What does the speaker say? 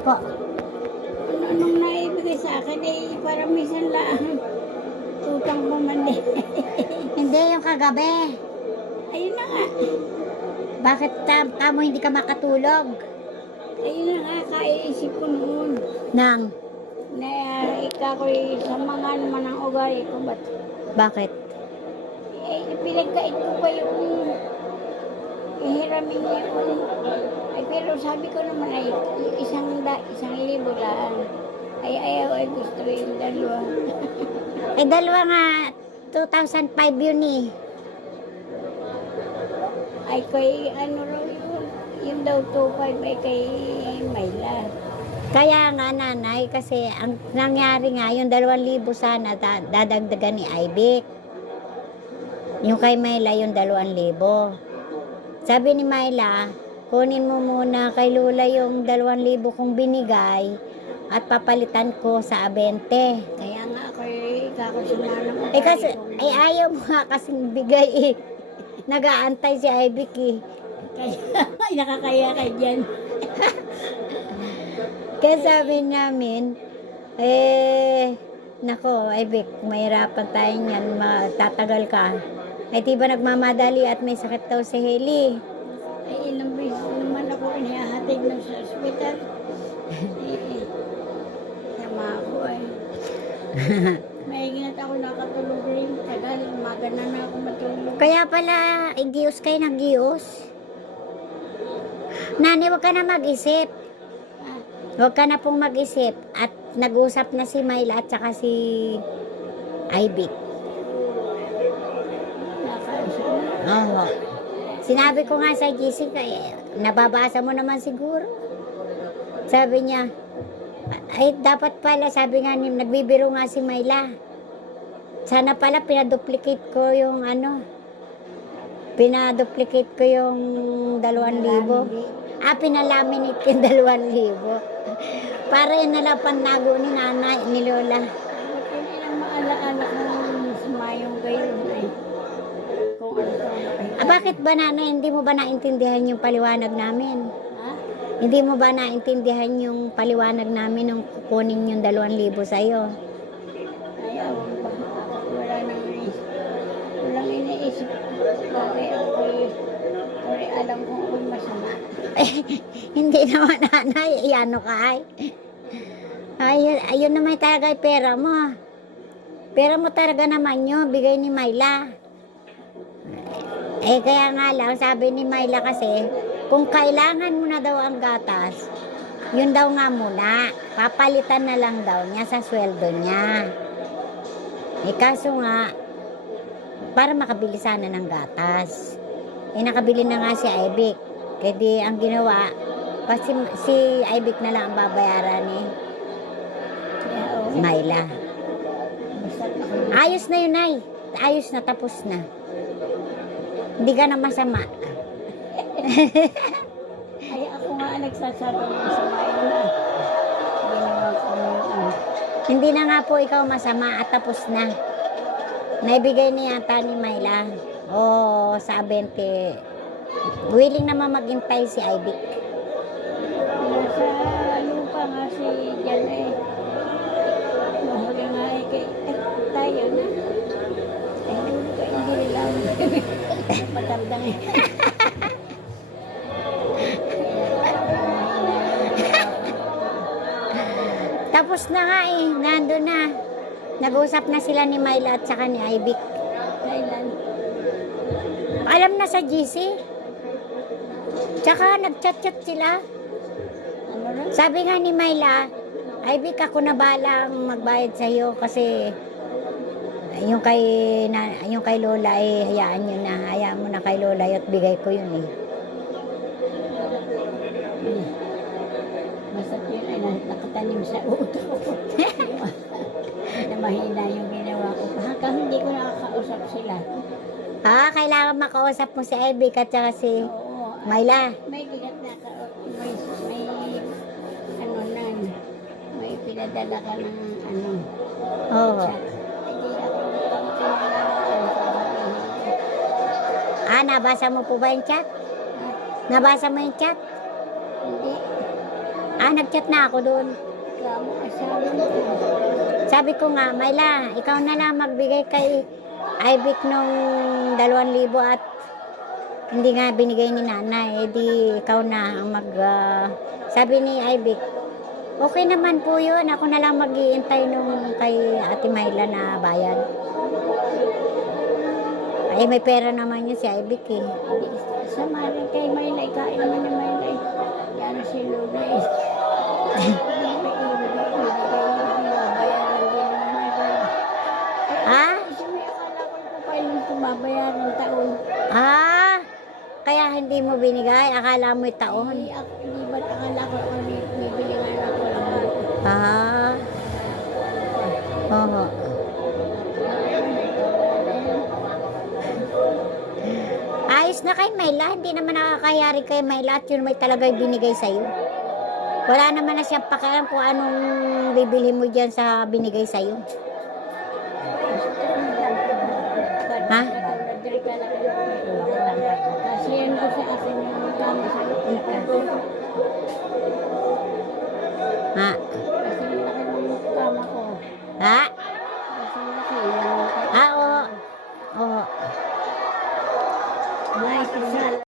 Alin po? Anong naibigay sa akin eh, parang minsan lang. Utang pa man din. Hindi, yung kagabi. Ayun na nga. Bakit tamo hindi ka makatulog? Ayun na nga, kaiisip ko noon. Nang, Na ikaw ko'y sa mga naman ang ugali ko. Ba't bakit? pinagkait ko pa yung ihiramin niya yung... Ay, pero sabi ko naman ay isang libo lang. Ay, ayaw ay gusto yung dalawa. Eh, dalawa nga, 2005 yun eh. Ay, kay ano raw yun? Yung daw 2.5 ay kay Mayla. Kaya nga nanay, kasi ang nangyari nga, yung 2,000 sana dadagdagan ni Ibik. Yung kay Mayla, yung 2,000. Sabi ni Mayla, kunin mo muna kay Lula yung 2,000 kong binigay at papalitan ko sa 20. Kaya nga ako kakasama ng Eh kasi, ay ayaw mo nga kasing bigay eh. Nag-aantay si Ibik eh. Kaya, ay nakakaya ka dyan. Kaya sabi namin, nako, Ibik, mahirapan tayo niyan, matatagal ka. Ay, di ba nagmamadali at may sakit daw si Hailey? Ay, ilang beses naman ako inihahatid na sa ospital. Sama ako ay. Mahingat ako nakatulog rin. Tagal, magana na ako matulog. Kaya pala, igiyos kayo ng giyos. Nani, huwag ka na mag-isip. Ah, Huwag ka na pong mag-isip. At nag-usap na si Mayla at saka si Ibik. nakausap na. Oo. Sinabi ko nga sa Jessica, nababasa mo naman siguro. Sabi niya, ay dapat pala, sabi nga ni, nagbibiro nga si Mayla. Sana pala pinaduplicate ko yung pinaduplicate ko yung 2,000. Pinalaminate yung 2,000. Para yun nalang panago ni nanay, ni Lola. Ba't yun ilang maalaala kung sumayong kayo ay kung ano ka Bakit ba nanay, hindi mo ba naintindihan yung paliwanag namin? Ha? Hindi mo ba naintindihan yung paliwanag namin nung kukunin yung 2,000 sa'yo? Ayaw pa. Wala nang walang iniisip. Bakit ako'y alam kung ako'y masama. Hindi naman nanay, ano ka ay? Ayun naman talaga yung pera mo. Pera mo talaga naman yun, bigay ni Mayla. Kaya nga lang, sabi ni Mayla kasi, kung kailangan mo na daw ang gatas, yun daw nga muna, papalitan na lang daw niya sa sweldo niya. Kaso nga, para makabili sana ng gatas. Nakabili na nga si Ibik. Kaya di ang ginawa, si Ibik na lang ang babayaran ni Mayla. Ayos na yun, ay. Ayos na, tapos na. Hindi ka na masama. Ay, ako nga nagsasabi ng masama yun na. Ginawa ko yun. Hindi na nga po ikaw masama at tapos na. Naibigay niya yata ni Mayla. Sa 20. Willing naman maghintay si Ibik. Nasa lupa nga si Jan eh. Mahuli nga eh kay tayo na. Ay, dulo ka hindi lang. Matandang eh. Tapos na nga eh. Nandun na. Nag-usap na sila ni Mayla at saka ni Ibik. Kailan? Alam na sa GC. Tsaka nag-chat-chat sila. Ano rin? Sabi nga ni Mayla, Ibik, ako na balang magbayad sa'yo kasi yung kay Lola hayaan nyo na. Hayaan mo na kay Lola at bigay ko yun eh. Masat yun ay nakatanim sa uto ko. Na mahina yung ginawa ko. Hanggang hindi ko nakakausap sila. Kailangan makausap mo si Ibik at saka si Oo. Mayla. May bigat na may ano na, may pinadala ka ng ano. Oo. Chat. Hindi ako sasabihin. Nabasa mo po ba yung chat? Ha? Nabasa mo yung chat? Hindi. Nag-chat na ako doon. Reklamo asawa mo. Sabi ko nga, Myla, ikaw na lang magbigay kay Ivic nung 2,000 at hindi nga binigay ni nanay. Di ikaw na ang sabi ni Ivic, okay naman po yun. Ako na lang mag-iintay nung kay Ate Myla na bayan. Ay, may pera naman yun si Ivic eh. Sama rin kay Maylay, kain naman ni Maylay. Yan si Luna eh. Ha? Kasi may akala ko ito pa yung tumabayaran ng taon. Kaya hindi mo binigay? Akala mo taon? Hindi ba't akala ko may bilingan ako lang. Oo. Ayos na kay Myla, hindi naman nakakayari kay Myla at yun may talaga binigay sa'yo. Wala naman na siyang pakialam kung anong bibili mo dyan sa binigay sa'yo. Ha? Kasi yan ko sa akin yung tama sa loob. Ha?